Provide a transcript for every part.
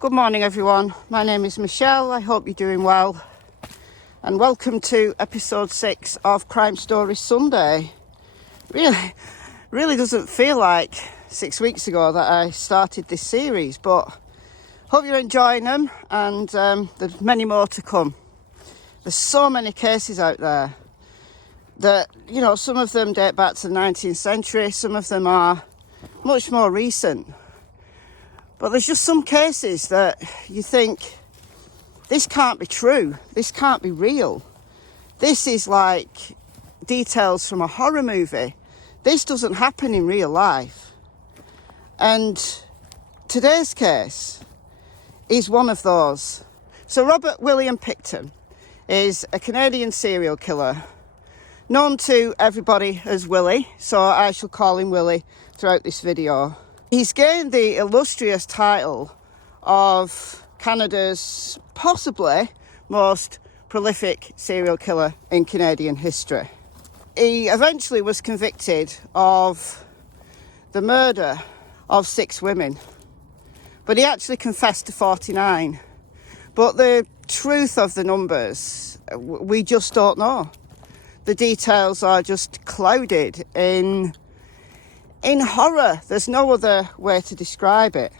Good morning everyone, my name is Michelle, I hope you're doing well and welcome to episode 6 of Crime Story Sunday. Really doesn't feel like 6 weeks ago that I started this series, but hope you're enjoying them and there's many more to come. There's so many cases out there that, you know, some of them date back to the 19th century, some of them are much more recent. But there's just some cases that you think, this can't be true, this can't be real. This is like details from a horror movie. This doesn't happen in real life. And today's case is one of those. So Robert Willie Picton is a Canadian serial killer, known to everybody as Willie, so I shall call him Willie throughout this video. He's gained the illustrious title of Canada's possibly most prolific serial killer in Canadian history. He eventually was convicted of the murder of 6 women, but he actually confessed to 49. But the truth of the numbers, we just don't know. The details are just clouded in horror. There's no other way to describe it.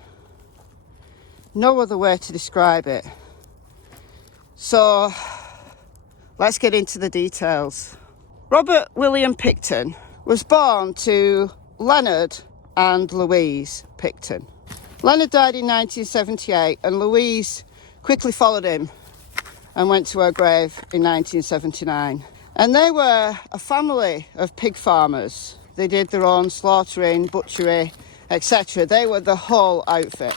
No other way to describe it. So let's get into the details. Robert William Picton was born to Leonard and Louise Pickton. Leonard died in 1978 and Louise quickly followed him and went to her grave in 1979. And they were a family of pig farmers. They did their own slaughtering, butchery, etc. They were the whole outfit.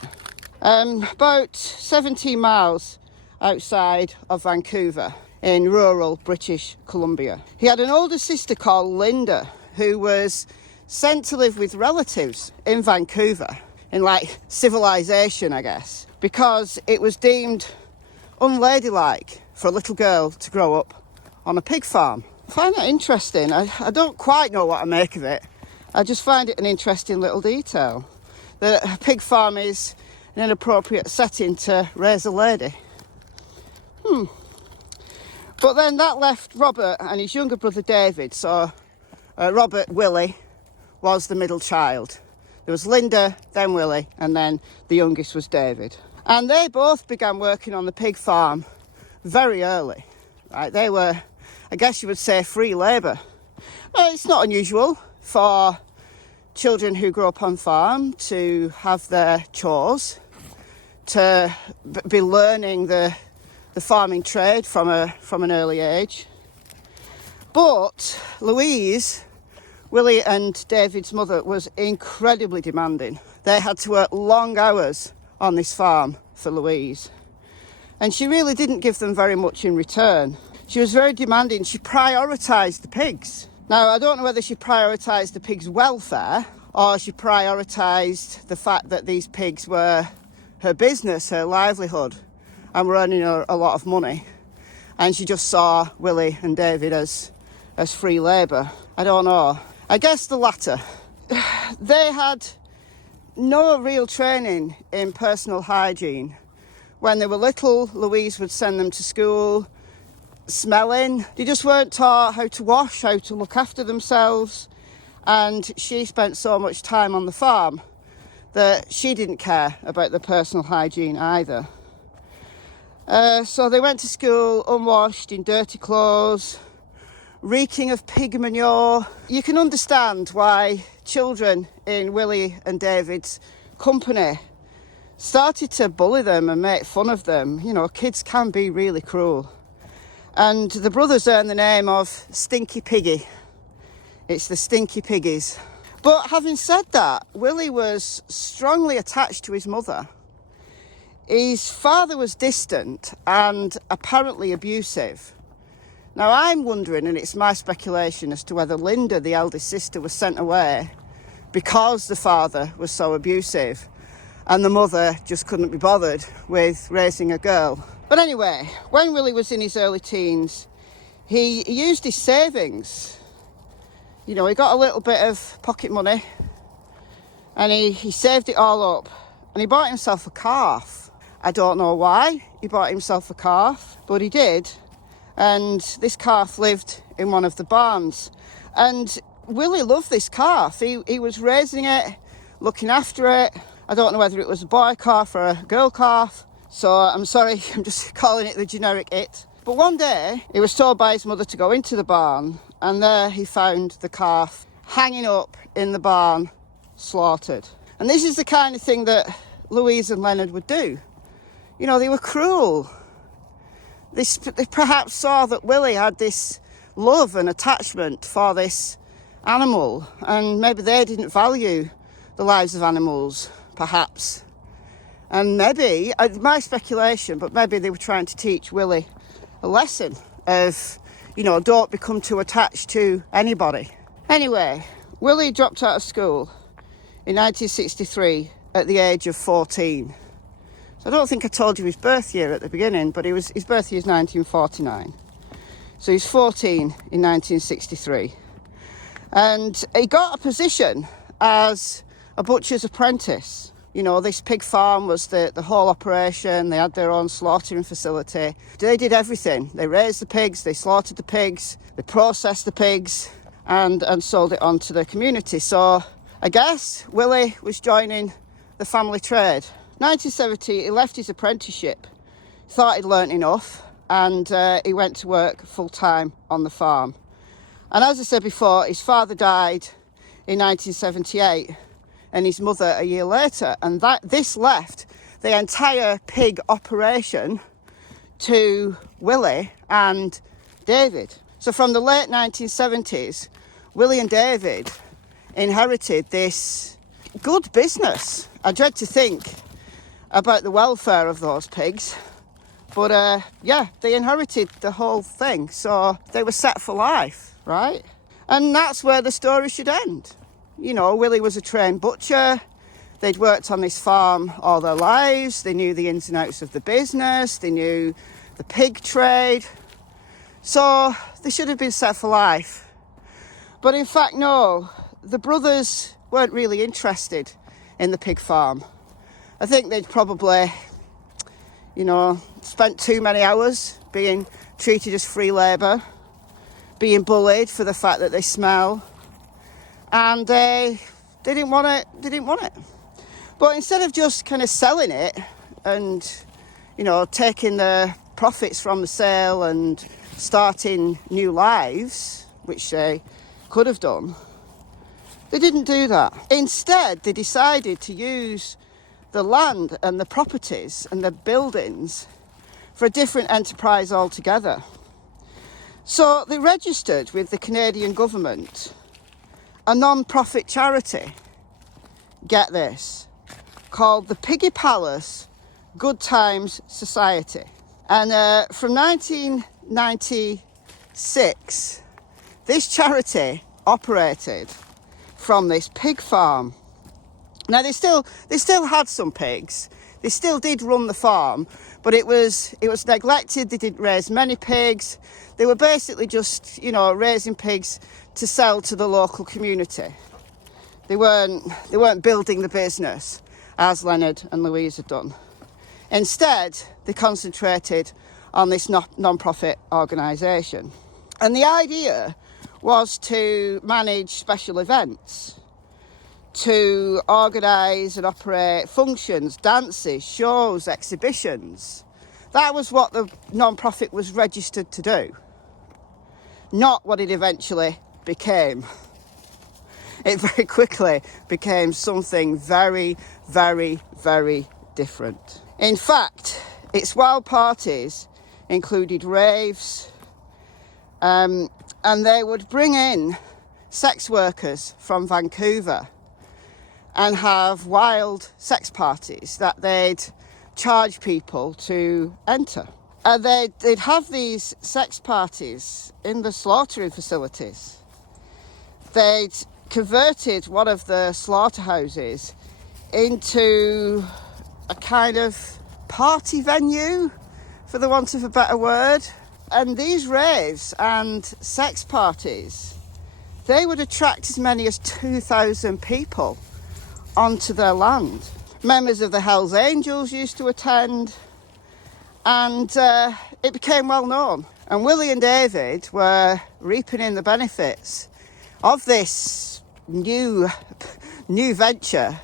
About 17 miles outside of Vancouver in rural British Columbia. He had an older sister called Linda who was sent to live with relatives in Vancouver, in like civilization, I guess, because it was deemed unladylike for a little girl to grow up on a pig farm. I find that interesting. I don't quite know what to make of it. I just find it an interesting little detail that a pig farm is an inappropriate setting to raise a lady. But then that left Robert and his younger brother David. So Robert Willie was the middle child. There was Linda, then Willie, and then the youngest was David. And they both began working on the pig farm very early. Right? They were, I guess you would say, free labour. It's not unusual for children who grow up on farm to have their chores, to be learning the farming trade from an early age. But Louise, Willie and David's mother, was incredibly demanding. They had to work long hours on this farm for Louise. And she really didn't give them very much in return. She was very demanding. She prioritised the pigs. Now, I don't know whether she prioritised the pigs' welfare or she prioritised the fact that these pigs were her business, her livelihood, and were earning her a lot of money. And she just saw Willie and David as free labour. I don't know. I guess the latter. They had no real training in personal hygiene. When they were little, Louise would send them to school smelling. They just weren't taught how to wash, how to look after themselves. And she spent so much time on the farm that she didn't care about their personal hygiene either. So they went to school unwashed, in dirty clothes, reeking of pig manure. You can understand why children in Willie and David's company started to bully them and make fun of them. You know, kids can be really cruel. And the brothers earned the name of Stinky Piggy. It's the Stinky Piggies. But having said that, Willie was strongly attached to his mother. His father was distant and apparently abusive. Now I'm wondering, and it's my speculation, as to whether Linda, the eldest sister, was sent away because the father was so abusive and the mother just couldn't be bothered with raising a girl. But anyway, when Willie was in his early teens, he used his savings. You know, he got a little bit of pocket money and he saved it all up and he bought himself a calf. I don't know why he bought himself a calf, but he did. And this calf lived in one of the barns. And Willie loved this calf. He was raising it, looking after it. I don't know whether it was a boy calf or a girl calf. So I'm sorry, I'm just calling it the generic it. But one day, he was told by his mother to go into the barn, and there he found the calf hanging up in the barn, slaughtered. And this is the kind of thing that Louise and Leonard would do. You know, they were cruel. They perhaps saw that Willie had this love and attachment for this animal, and maybe they didn't value the lives of animals, perhaps. And maybe, my speculation, but maybe they were trying to teach Willie a lesson of, you know, don't become too attached to anybody. Anyway, Willie dropped out of school in 1963 at the age of 14. So I don't think I told you his birth year at the beginning, but his birth year is 1949. So he's 14 in 1963. And he got a position as a butcher's apprentice. You know, this pig farm was the whole operation. They had their own slaughtering facility. They did everything. They raised the pigs, they slaughtered the pigs, they processed the pigs and sold it on to the community. So I guess Willie was joining the family trade. 1970, he left his apprenticeship, thought he'd learnt enough, and he went to work full-time on the farm. And as I said before, his father died in 1978 and his mother a year later, and this left the entire pig operation to Willie and David. So from the late 1970s, Willie and David inherited this good business. I dread to think about the welfare of those pigs, but yeah, they inherited the whole thing, so they were set for life, right? And that's where the story should end. You know, Willie was a trained butcher. They'd worked on this farm all their lives. They knew the ins and outs of the business. They knew the pig trade. So they should have been set for life. But in fact, no, the brothers weren't really interested in the pig farm. I think they'd probably, you know, spent too many hours being treated as free labour, being bullied for the fact that they smell. And they didn't want it. But instead of just kind of selling it and, you know, taking the profits from the sale and starting new lives, which they could have done, they didn't do that. Instead, they decided to use the land and the properties and the buildings for a different enterprise altogether. So they registered with the Canadian government a non-profit charity, get this, called the Piggy Palace Good Times Society. And from 1996, this charity operated from this pig farm. Now they still had some pigs. They still did run the farm, but it was neglected. They didn't raise many pigs. They were basically just, you know, raising pigs to sell to the local community. They weren't building the business as Leonard and Louise had done. Instead, they concentrated on this non-profit organisation. And the idea was to manage special events, to organise and operate functions, dances, shows, exhibitions. That was what the non-profit was registered to do, not what it eventually became. It very quickly became something very, very, very different. In fact, its wild parties included raves, and they would bring in sex workers from Vancouver and have wild sex parties that they'd charge people to enter. And they'd have these sex parties in the slaughtering facilities. They'd converted one of the slaughterhouses into a kind of party venue, for the want of a better word. And these raves and sex parties, they would attract as many as 2,000 people onto their land. Members of the Hells Angels used to attend, and it became well known. And Willie and David were reaping in the benefits of this new venture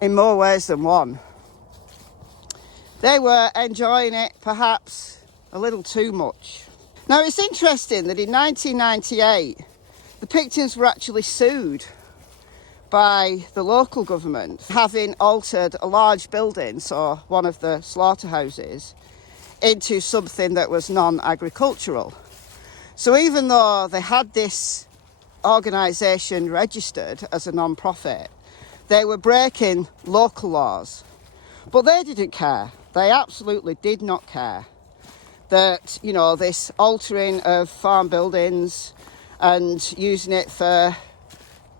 in more ways than one. They were enjoying it perhaps a little too much. Now, it's interesting that in 1998, the Pictons were actually sued by the local government, having altered a large building, so one of the slaughterhouses, into something that was non-agricultural. So even though they had this organisation registered as a non-profit, they were breaking local laws. But they didn't care. They absolutely did not care that, you know, this altering of farm buildings and using it for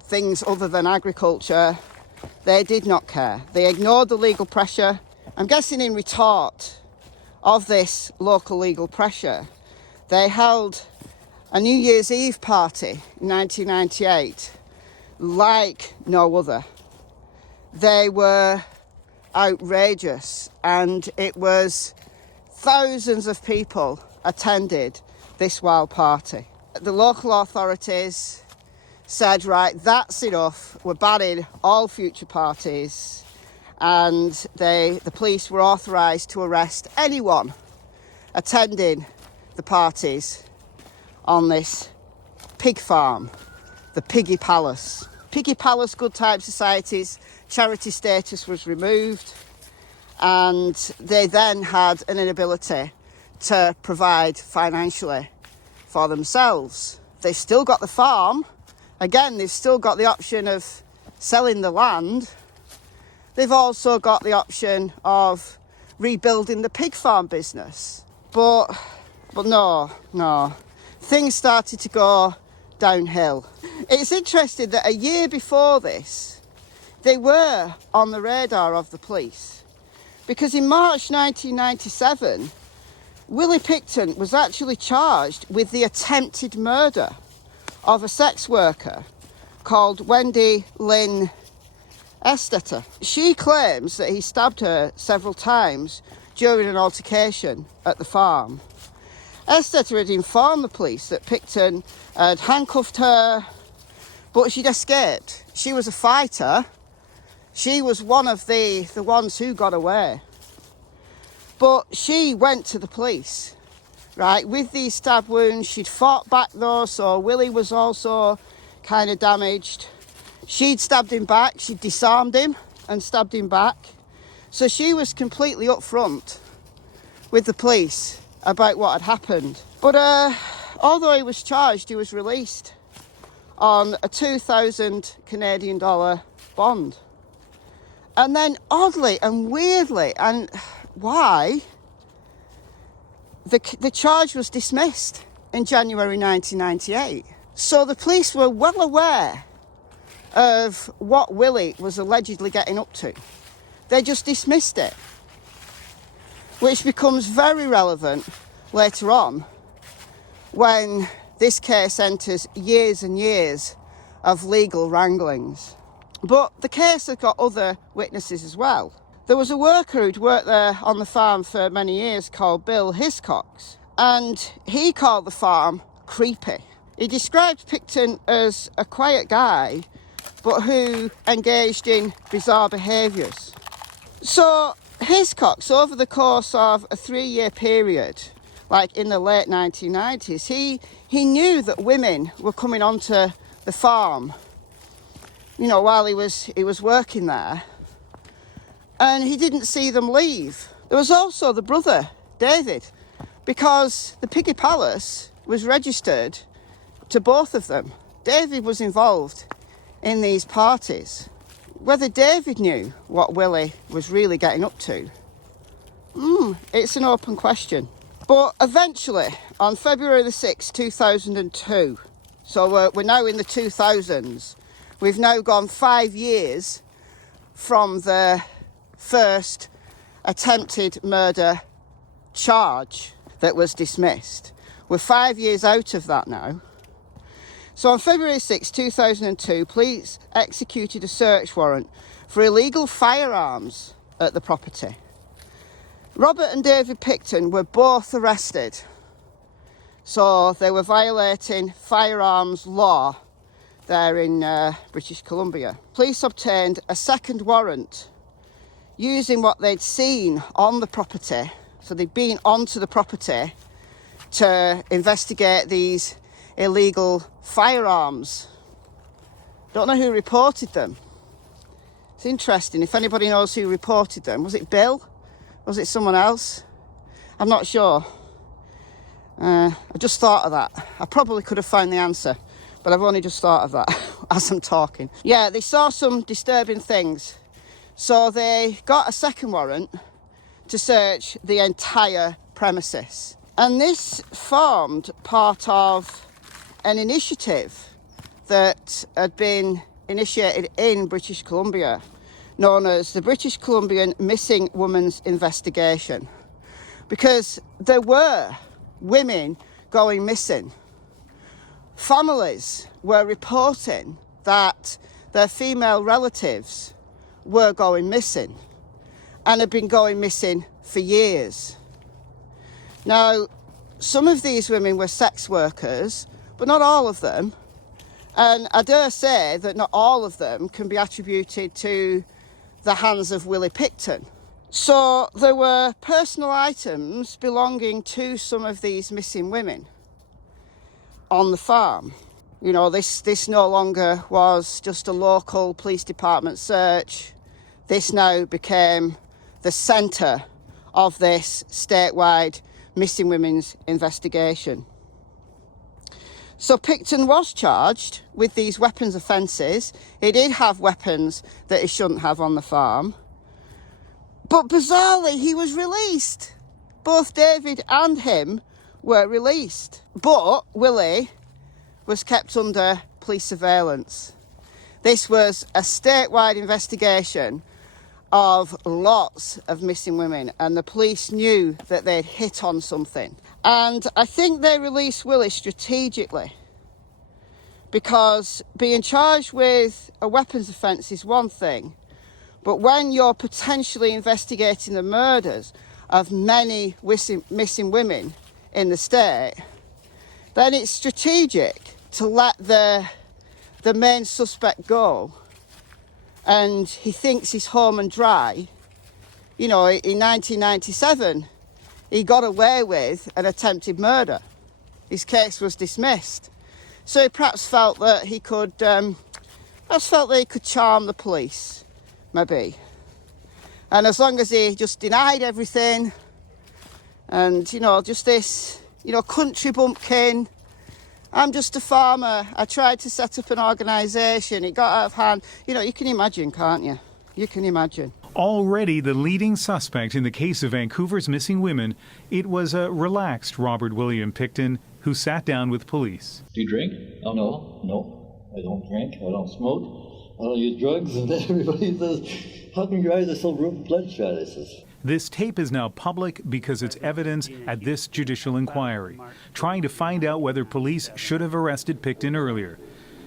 things other than agriculture, they did not care. They ignored the legal pressure. I'm guessing in retort of this local legal pressure, they held a New Year's Eve party in 1998 like no other. They were outrageous, and it was thousands of people attended this wild party. The local authorities said, right, that's enough, we're banning all future parties, and the police were authorised to arrest anyone attending the parties on this pig farm, the Piggy Palace. Piggy Palace Good Time Society's charity status was removed, and they then had an inability to provide financially for themselves. They still got the farm. Again, they've still got the option of selling the land. They've also got the option of rebuilding the pig farm business. But no. Things started to go downhill. It's interesting that a year before this, they were on the radar of the police, because in March 1997, Willie Pickton was actually charged with the attempted murder of a sex worker called Wendy Lynn Ellingson. She claims that he stabbed her several times during an altercation at the farm. Ellingson had informed the police that Picton had handcuffed her, but she'd escaped. She was a fighter. She was one of the ones who got away. But she went to the police, right, with these stab wounds. She'd fought back though, so Willie was also kind of damaged. She'd stabbed him back. She'd disarmed him and stabbed him back. So she was completely upfront with the police about what had happened. But although he was charged, he was released on a 2,000 Canadian dollar bond. And then oddly and weirdly, and why, the charge was dismissed in January 1998. So the police were well aware of what Willie was allegedly getting up to. They just dismissed it, which becomes very relevant later on when this case enters years and years of legal wranglings. But the case has got other witnesses as well. There was a worker who'd worked there on the farm for many years called Bill Hiscox, and he called the farm creepy. He described Picton as a quiet guy, but who engaged in bizarre behaviours. So Hiscox, over the course of a 3-year period, like in the late 1990s, he knew that women were coming onto the farm, you know, while he was working there, and he didn't see them leave. There was also the brother, David, because the Piggy Palace was registered to both of them. David was involved in these parties. Whether David knew what Willie was really getting up to, it's an open question. But eventually, on February the 6th, 2002, so we're now in the 2000s, we've now gone 5 years from the first attempted murder charge that was dismissed. We're 5 years out of that now. So on February 6, 2002, police executed a search warrant for illegal firearms at the property. Robert and David Picton were both arrested. So they were violating firearms law there in British Columbia. Police obtained a second warrant using what they'd seen on the property. So they'd been onto the property to investigate these illegal firearms. Don't know who reported them. It's interesting if anybody knows who reported them. Was it Bill? Was it someone else? I'm not sure. I just thought of that. I probably could have found the answer, but I've only just thought of that as I'm talking. Yeah, they saw some disturbing things. So they got a second warrant to search the entire premises. And this formed part of an initiative that had been initiated in British Columbia, known as the British Columbian Missing Women's Investigation. Because there were women going missing. Families were reporting that their female relatives were going missing and had been going missing for years. Now, some of these women were sex workers, but not all of them. And I dare say that not all of them can be attributed to the hands of Willie Pickton. So there were personal items belonging to some of these missing women on the farm. You know, this no longer was just a local police department search. This now became the centre of this statewide missing women's investigation. So Picton was charged with these weapons offences. He did have weapons that he shouldn't have on the farm. But bizarrely, he was released. Both David and him were released. But Willie was kept under police surveillance. This was a statewide investigation of lots of missing women, and the police knew that they'd hit on something. And I think they released Willie strategically, because being charged with a weapons offence is one thing, but when you're potentially investigating the murders of many missing women in the state, then it's strategic to let the main suspect go. And he thinks he's home and dry. You know, in 1997, he got away with an attempted murder. His case was dismissed. So he perhaps felt that he could, charm the police, maybe. And as long as he just denied everything, and, you know, just this, you know, country bumpkin, I'm just a farmer, I tried to set up an organisation, it got out of hand. You know, you can imagine, can't you? You can imagine. Already the leading suspect in the case of Vancouver's missing women, it was a relaxed Robert William Picton who sat down with police. Do you drink? Oh, no, I don't drink, I don't smoke, I don't use drugs, and then everybody says, how come your eyes are so bloodshot? I says. This tape is now public because it's evidence at this judicial inquiry, trying to find out whether police should have arrested Picton earlier.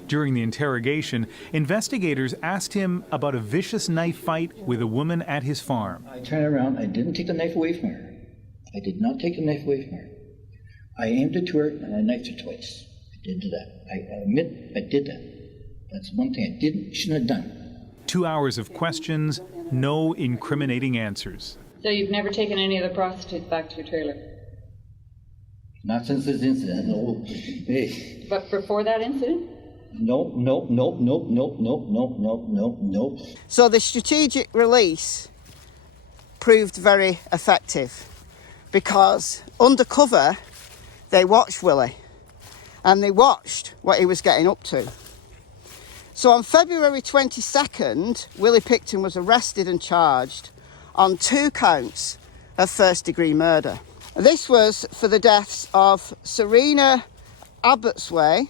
During the interrogation, investigators asked him about a vicious knife fight with a woman at his farm. I turned around, I didn't take the knife away from her. I did not take the knife away from her. I aimed it to her and I knifed her twice. I did that. I admit I did that. That's one thing I shouldn't have done. 2 hours of questions, no incriminating answers. So you've never taken any of the prostitutes back to your trailer? Not since this incident, no. Hey. But before that incident? No. So the strategic release proved very effective, because undercover they watched Willie and they watched what he was getting up to. So on February 22nd, Willie Pickton was arrested and charged on 2 counts of first-degree murder. This was for the deaths of Serena Abbotsway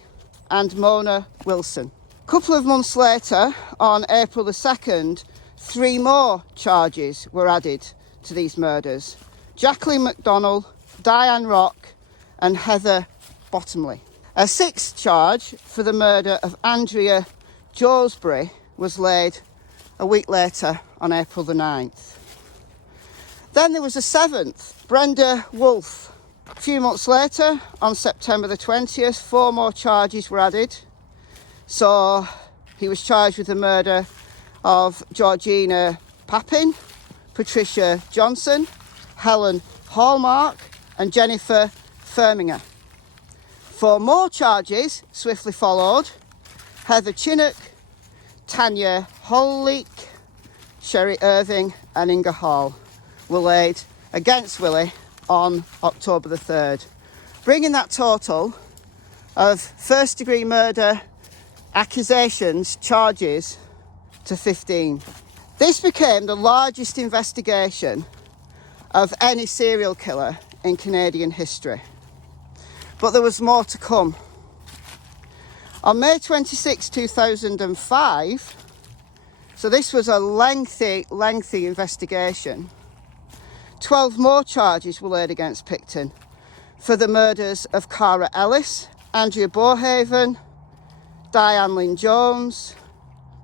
and Mona Wilson. A couple of months later, on April the 2nd, 3 more charges were added to these murders. Jacqueline McDonnell, Diane Rock and Heather Bottomley. A sixth charge for the murder of Andrea Josbury was laid a week later on April the 9th. Then there was a seventh, Brenda Wolfe. A few months later, on September the 20th, 4 more charges were added. So he was charged with the murder of Georgina Papin, Patricia Johnson, Helen Hallmark and Jennifer Firminger. 4 more charges swiftly followed. Heather Chinnock, Tanya Holleek, Sherry Irving and Inga Hall were laid against Willie on October the 3rd, bringing that total of first-degree murder accusations, charges, to 15. This became the largest investigation of any serial killer in Canadian history. But there was more to come. On May 26, 2005, so this was a lengthy investigation, 12 more charges were laid against Picton for the murders of Cara Ellis, Andrea Bohaven, Diane Lynn Jones,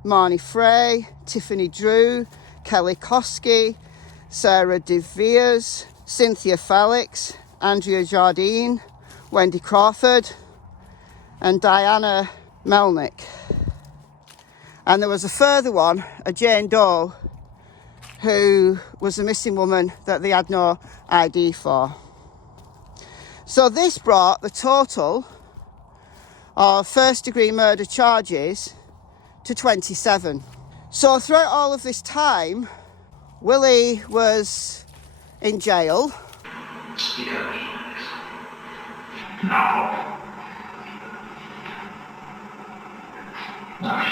Marnie Frey, Tiffany Drew, Kelly Koski, Sarah De Veers, Cynthia Felix, Andrea Jardine, Wendy Crawford and Diana Melnick. And there was a further one, a Jane Doe, who was a missing woman that they had no ID for. So this brought the total of first-degree murder charges to 27. So throughout all of this time, Willie was in jail. No. No.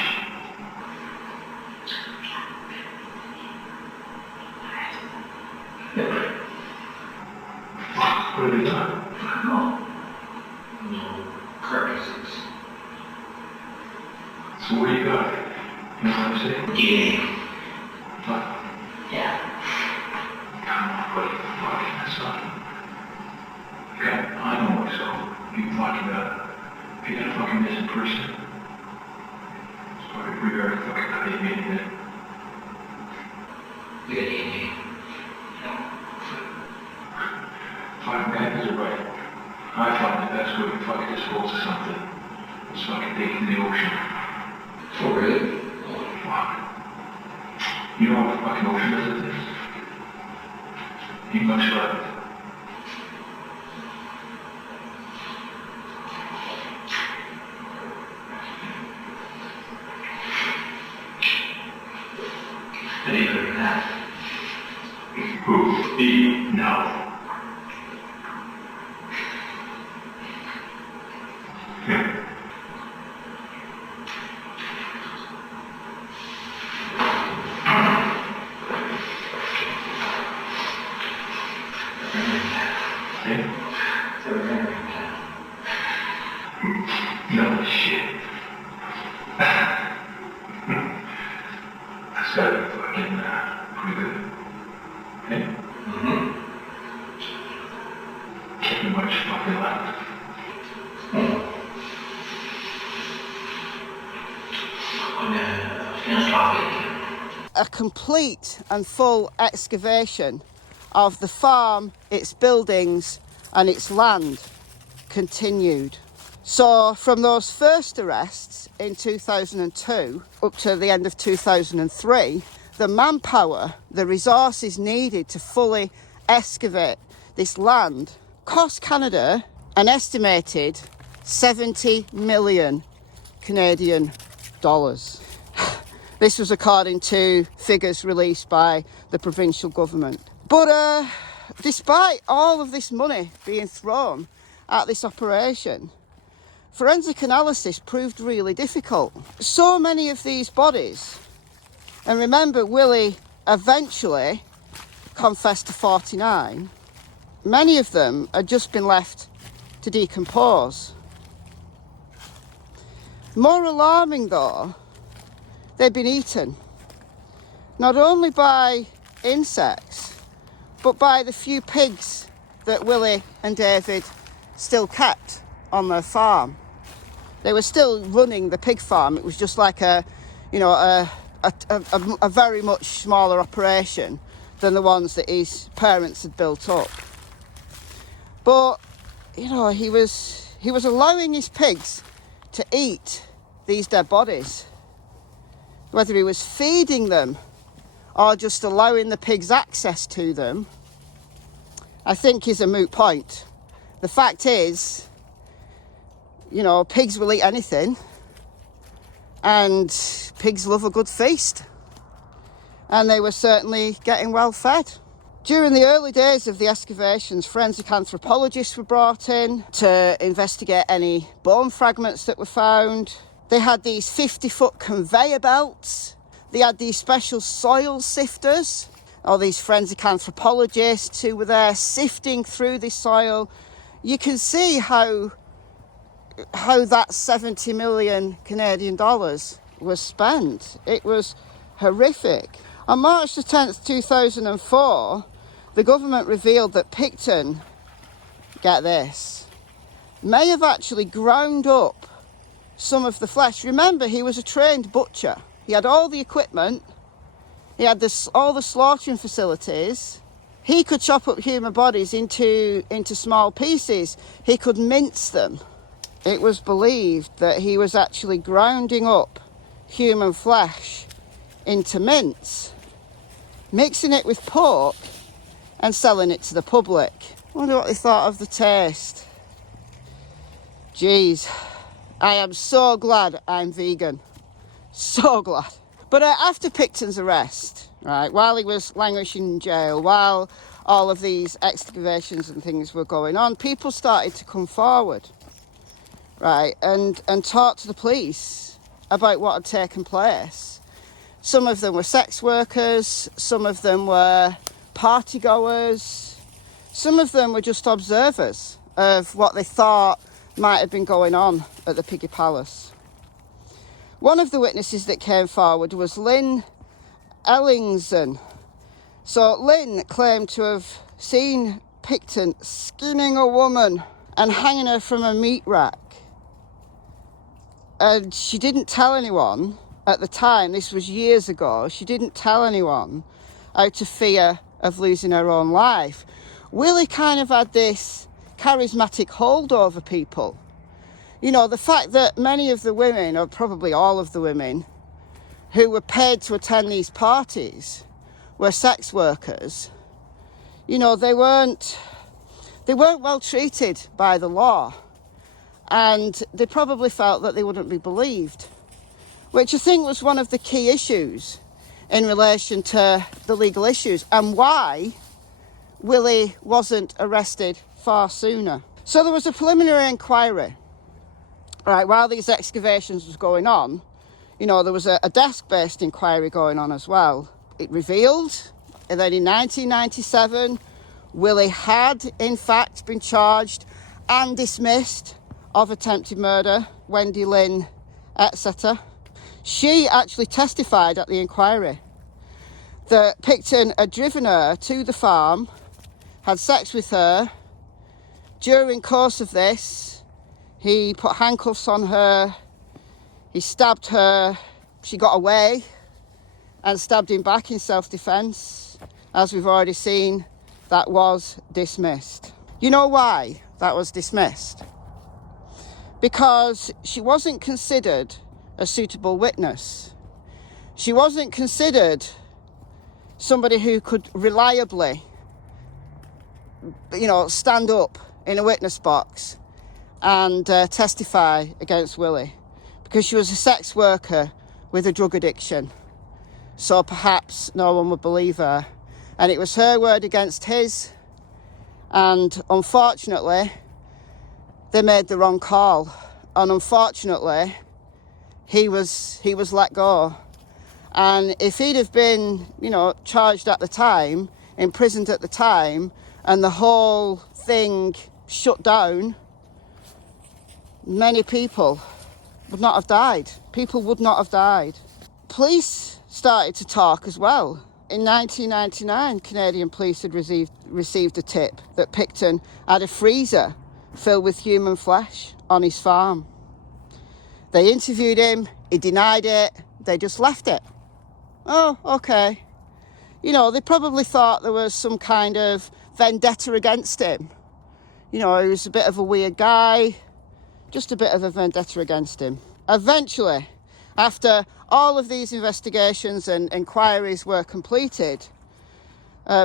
What have you done? No purposes. So what do you got? You know what I'm saying? Yeah. What? Yeah. Come on, buddy. Fucking that's up. Okay, I know what's up. You talking about if you got a fucking missing person. It's probably pretty very fucking crazy, isn't it? We got DNA. Fucking guys are right. I find the best way to fucking dispose of something is fucking take it to the ocean. Oh, really? Oh, fuck. You know what the fucking ocean is? It is? You much left. And even that. Who? Me? No. No shit. That's gotta be fucking pretty good. Okay? Can't be much fucking left. A complete and full excavation of the farm, its buildings and its land continued. So from those first arrests in 2002 up to the end of 2003, the manpower, the resources needed to fully excavate this land cost Canada an estimated 70 million Canadian dollars. This was according to figures released by the provincial government. But despite all of this money being thrown at this operation, forensic analysis proved really difficult. So many of these bodies, and remember Willie eventually confessed to 49, many of them had just been left to decompose. More alarming though, they'd been eaten, not only by insects, but by the few pigs that Willie and David still kept on their farm. They were still running the pig farm. It was just like a very much smaller operation than the ones that his parents had built up. But, you know, he was allowing his pigs to eat these dead bodies. Whether he was feeding them or just allowing the pigs access to them, I think is a moot point. The fact is, you know, pigs will eat anything, and pigs love a good feast. And they were certainly getting well fed. During the early days of the excavations, forensic anthropologists were brought in to investigate any bone fragments that were found. They had these 50-foot conveyor belts. They had these special soil sifters, all these forensic anthropologists who were there sifting through the soil. You can see how that 70 million Canadian dollars was spent. It was horrific. On March the 10th, 2004, the government revealed that Picton, get this, may have actually ground up some of the flesh. Remember, he was a trained butcher. He had all the equipment. He had all the slaughtering facilities. He could chop up human bodies into small pieces. He could mince them. It was believed that he was actually grounding up human flesh into mince, mixing it with pork and selling it to the public. I wonder what they thought of the taste. Jeez, I am so glad I'm vegan. So glad. But after Picton's arrest, right, while he was languishing in jail, while all of these excavations and things were going on, people started to come forward, right, and talk to the police about what had taken place. Some of them were sex workers, some of them were party goers, some of them were just observers of what they thought might have been going on at the Piggy Palace. One of the witnesses that came forward was Lynn Ellingson. So Lynn claimed to have seen Picton skinning a woman and hanging her from a meat rack. And she didn't tell anyone at the time, this was years ago, she didn't tell anyone out of fear of losing her own life. Willie kind of had this charismatic hold over people. You know, the fact that many of the women, or probably all of the women, who were paid to attend these parties were sex workers, you know, they weren't well treated by the law. And they probably felt that they wouldn't be believed, which I think was one of the key issues in relation to the legal issues and why Willie wasn't arrested far sooner. So there was a preliminary inquiry. Right, while these excavations was going on, you know, there was a desk-based inquiry going on as well. It revealed that in 1997, Willie had, in fact, been charged and dismissed of attempted murder, Wendy, Lynn, etc. She actually testified at the inquiry that Picton had driven her to the farm, had sex with her. During course of this, he put handcuffs on her, he stabbed her, she got away and stabbed him back in self-defence. As we've already seen, that was dismissed. You know why that was dismissed? Because she wasn't considered a suitable witness. She wasn't considered somebody who could reliably, you know, stand up in a witness box and testify against Willie, because she was a sex worker with a drug addiction. So perhaps no one would believe her. And it was her word against his. And unfortunately, they made the wrong call. And unfortunately, he was let go. And if he'd have been, you know, charged at the time, imprisoned at the time, and the whole thing shut down, many people would not have died. People would not have died. Police started to talk as well. In 1999, Canadian police had received a tip that Picton had a freezer filled with human flesh on his farm. They interviewed him, he denied it, they just left it. Oh, okay. You know, they probably thought there was some kind of vendetta against him. You know, he was a bit of a weird guy, just a bit of a vendetta against him. Eventually, after all of these investigations and inquiries were completed,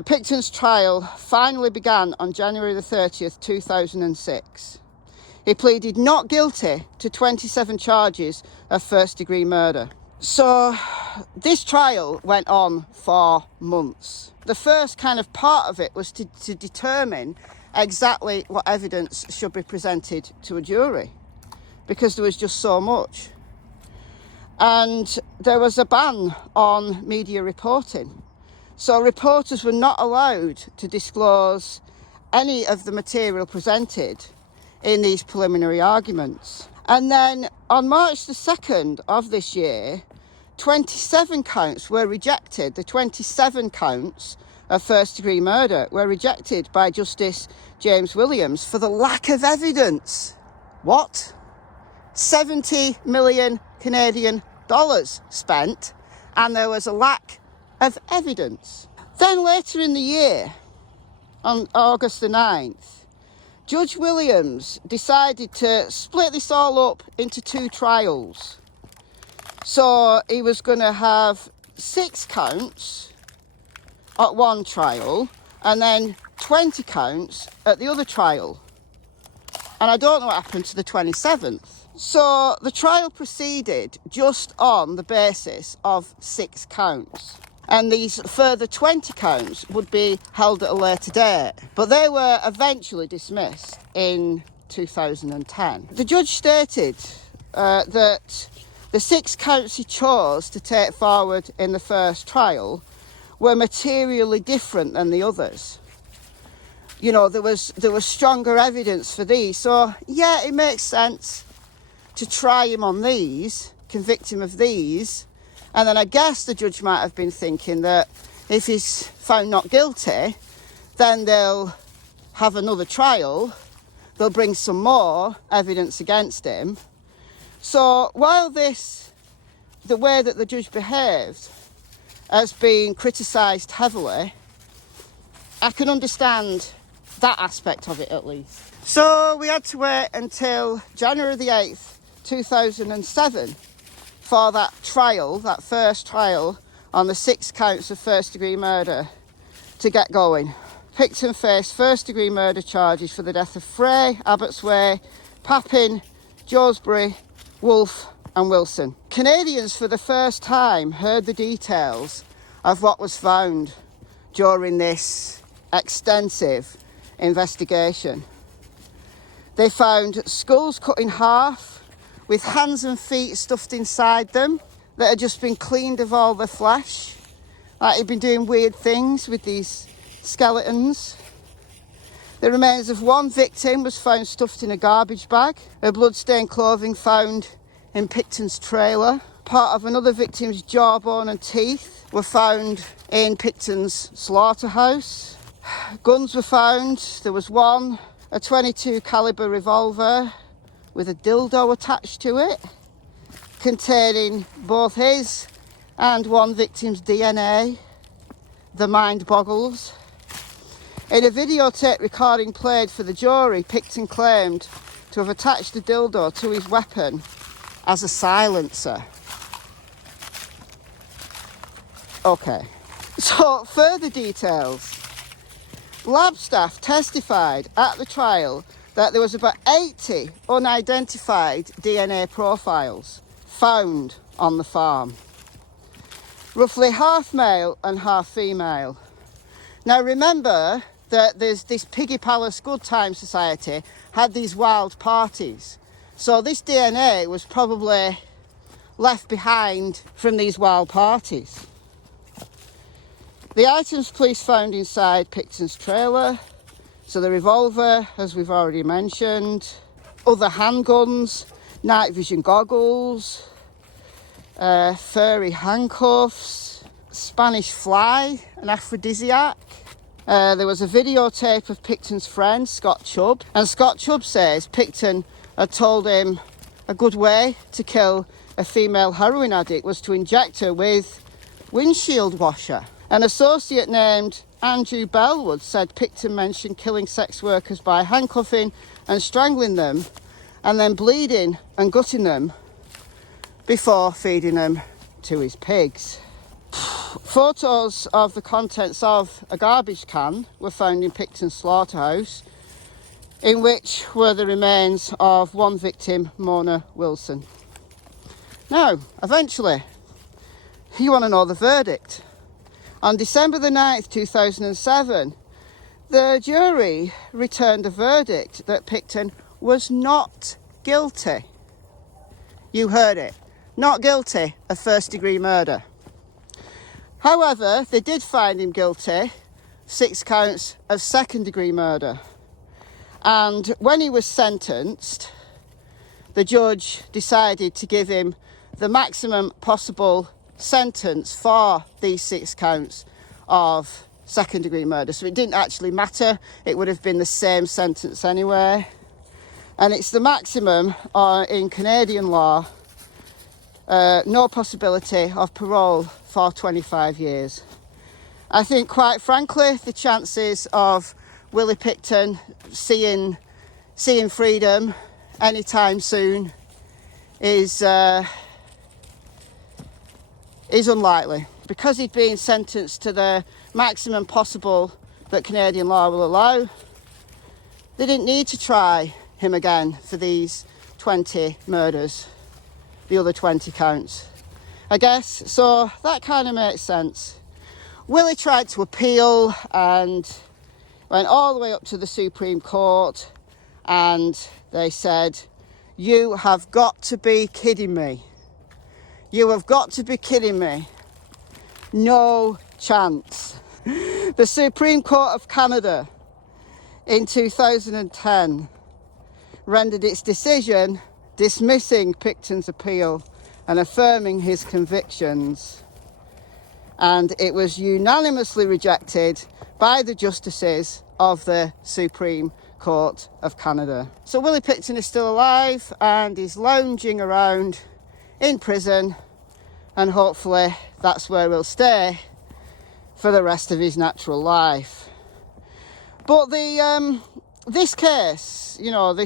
Picton's trial finally began on January the 30th, 2006. He pleaded not guilty to 27 charges of first-degree murder. So this trial went on for months. The first kind of part of it was to determine exactly what evidence should be presented to a jury, because there was just so much. And there was a ban on media reporting. So reporters were not allowed to disclose any of the material presented in these preliminary arguments. And then on March the 2nd of this year, 27 counts were rejected. The 27 counts of first-degree murder were rejected by Justice James Williams for the lack of evidence. What? 70 million Canadian dollars spent, and there was a lack of evidence. Then later in the year, on August the 9th, Judge Williams decided to split this all up into 2 trials. So he was going to have 6 counts at one trial and then 20 counts at the other trial. And I don't know what happened to the 27th. So the trial proceeded just on the basis of 6 counts. And these further 20 counts would be held at a later date. But they were eventually dismissed in 2010. The judge stated that the 6 counts he chose to take forward in the first trial were materially different than the others. You know, there was stronger evidence for these. So, yeah, it makes sense to try him on these, convict him of these. And then I guess the judge might have been thinking that if he's found not guilty, then they'll have another trial. They'll bring some more evidence against him. So while the way that the judge behaved has been criticised heavily, I can understand that aspect of it at least. So we had to wait until January the 8th, 2007 for that trial, that first trial on the 6 counts of first-degree murder to get going. Picton faced first-degree murder charges for the death of Frey, Abbotsway, Papin, Joesbury, Wolfe and Wilson. Canadians for the first time heard the details of what was found during this extensive investigation. They found skulls cut in half, with hands and feet stuffed inside them that had just been cleaned of all the flesh. Like he'd been doing weird things with these skeletons. The remains of one victim was found stuffed in a garbage bag. Her blood-stained clothing found in Picton's trailer. Part of another victim's jawbone and teeth were found in Picton's slaughterhouse. Guns were found. There was one, a .22 caliber revolver with a dildo attached to it, containing both his and one victim's DNA. The mind boggles. In a videotape recording played for the jury, Picton claimed to have attached the dildo to his weapon as a silencer. Okay, so further details. Lab staff testified at the trial that there was about 80 unidentified DNA profiles found on the farm. Roughly half male and half female. Now remember that there's this Piggy Palace Good Time Society had these wild parties. So this DNA was probably left behind from these wild parties. The items police found inside Picton's trailer, so the revolver, as we've already mentioned, other handguns, night vision goggles, furry handcuffs, Spanish fly, an aphrodisiac. There was a videotape of Picton's friend, Scott Chubb, and Scott Chubb says Picton had told him a good way to kill a female heroin addict was to inject her with windshield washer. An associate named Andrew Bellwood said Picton mentioned killing sex workers by handcuffing and strangling them and then bleeding and gutting them before feeding them to his pigs. Photos of the contents of a garbage can were found in Picton slaughterhouse, in which were the remains of one victim, Mona Wilson. Now, eventually, you want to know the verdict. On December the 9th, 2007, the jury returned a verdict that Picton was not guilty. You heard it. Not guilty of first-degree murder. However, they did find him guilty 6 counts of second-degree murder. And when he was sentenced, the judge decided to give him the maximum possible sentence for these 6 counts of second-degree murder. So it didn't actually matter. It would have been the same sentence anyway. And it's the maximum in Canadian law, no possibility of parole for 25 years. I think, quite frankly, the chances of Willie Picton seeing freedom anytime soon is unlikely, because he'd been sentenced to the maximum possible that Canadian law will allow. They didn't need to try him again for these 20 murders, the other 20 counts, I guess. So that kind of makes sense. Willie tried to appeal and went all the way up to the Supreme Court, and they said, "You have got to be kidding me. You have got to be kidding me. No chance." The Supreme Court of Canada in 2010 rendered its decision dismissing Picton's appeal and affirming his convictions. And it was unanimously rejected by the justices of the Supreme Court of Canada. So Willie Picton is still alive and is lounging around in prison, and hopefully that's where he'll stay for the rest of his natural life. But this case, you know,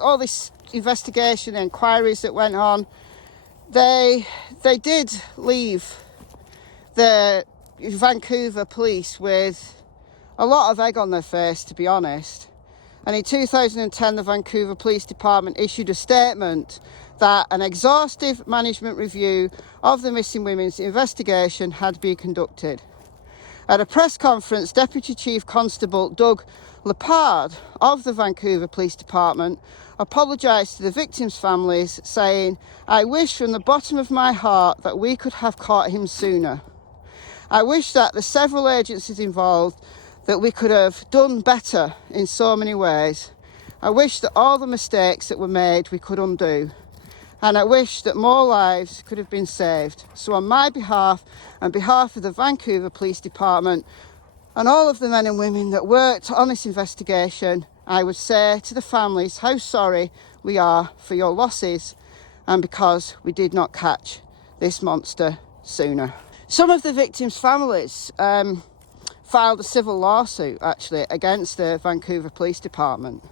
all this investigation, inquiries that went on, they did leave the Vancouver police with a lot of egg on their face, to be honest. And in 2010, the Vancouver Police Department issued a statement that an exhaustive management review of the missing women's investigation had been conducted. At a press conference, Deputy Chief Constable Doug Lepard of the Vancouver Police Department apologised to the victims' families, saying, "I wish from the bottom of my heart that we could have caught him sooner. I wish that the several agencies involved, that we could have done better in so many ways. I wish that all the mistakes that were made we could undo. And I wish that more lives could have been saved. So on my behalf and behalf of the Vancouver Police Department and all of the men and women that worked on this investigation, I would say to the families how sorry we are for your losses and because we did not catch this monster sooner." Some of the victims' families filed a civil lawsuit, actually, against the Vancouver Police Department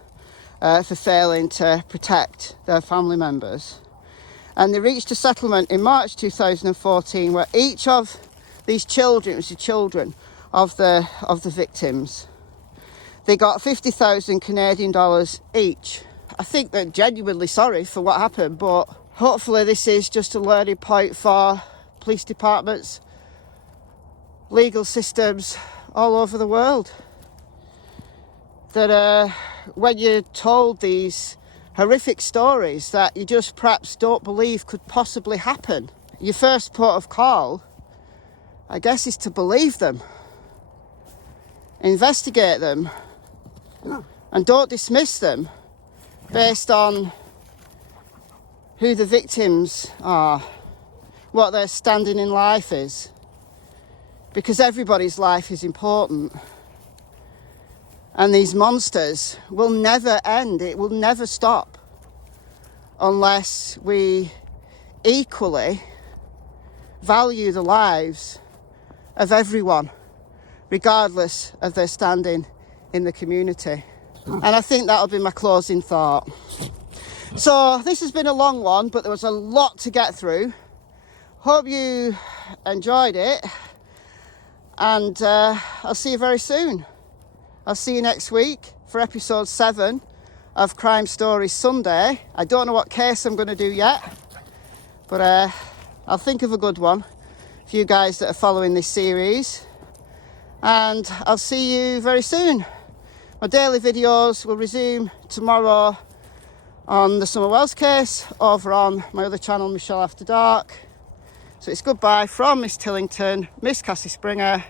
for failing to protect their family members. And they reached a settlement in March 2014 where each of these children, it was the children of the victims, they got 50,000 Canadian dollars each. I think they're genuinely sorry for what happened, but hopefully this is just a learning point for police departments, legal systems all over the world, that when you're told these horrific stories that you just perhaps don't believe could possibly happen, your first port of call, I guess, is to believe them, investigate them, and don't dismiss them based on who the victims are, what their standing in life is, because everybody's life is important. And these monsters will never end. It will never stop unless we equally value the lives of everyone, regardless of their standing in the community. And I think that'll be my closing thought. So this has been a long one, but there was a lot to get through. Hope you enjoyed it, and I'll see you very soon. I'll see you next week for episode 7 of Crime Stories Sunday. I don't know what case I'm going to do yet, but I'll think of a good one for you guys that are following this series. And I'll see you very soon. My daily videos will resume tomorrow on the Summer Wells case over on my other channel, Michelle After Dark. So it's goodbye from Miss Tillington, Miss Cassie Springer.